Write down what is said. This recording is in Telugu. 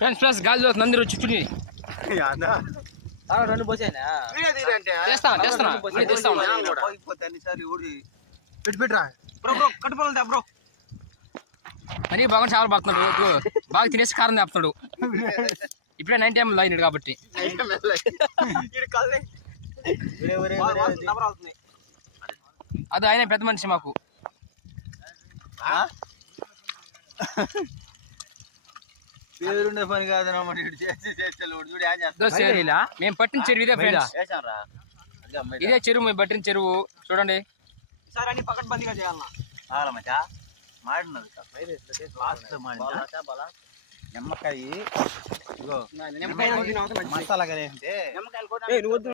ఫ్రెండ్స్ గాలి నంది చుట్టూ రెండు పోసేనా అని బాగా చాలా పడుతున్నాడు బాగా తినేసి కారం తెస్తున్నాడు ఇప్పుడే 9 టైం అయినాడు కాబట్టి అది ఆయన పెద్ద మనిషి మాకు పేరుండే పని కాదు మేము పట్టిన చెరువు ఇదే ఫ్రెండ్స్ ఇదే చెరువు మేము పట్టిన చెరువు చూడండి సార్ అన్ని పక్కన బందిగా చేయాలన్నా మాడినది నిమ్మకాయ మసాలా కదా